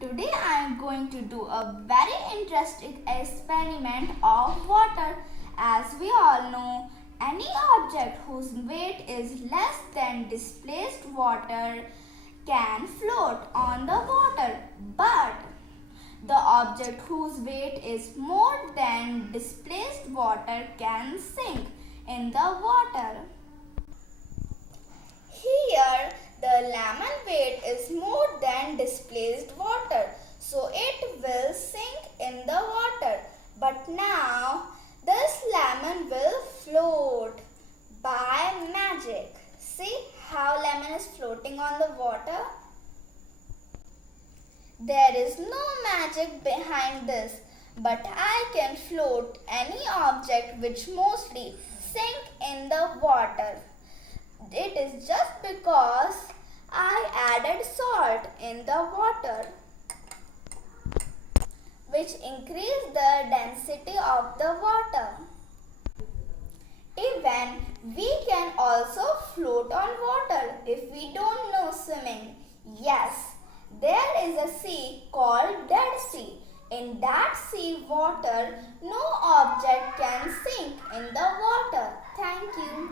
Today I am going to do a very interesting experiment of water. As we all know, any object whose weight is less than displaced water can float on the water, but the object whose weight is more than displaced water can sink in the water. Here, the lemon weight is more than displaced water, so it will sink in the water. But now, this lemon will float by magic. See how lemon is floating on the water? There is no magic behind this, but I can float any object which mostly sink in the water. It is just because I added salt in the water, which increased the density of the water. Even we can also float on water if we don't know swimming. Yes, there is a sea called Dead Sea. In that sea water, no object can sink in the water. Thank you.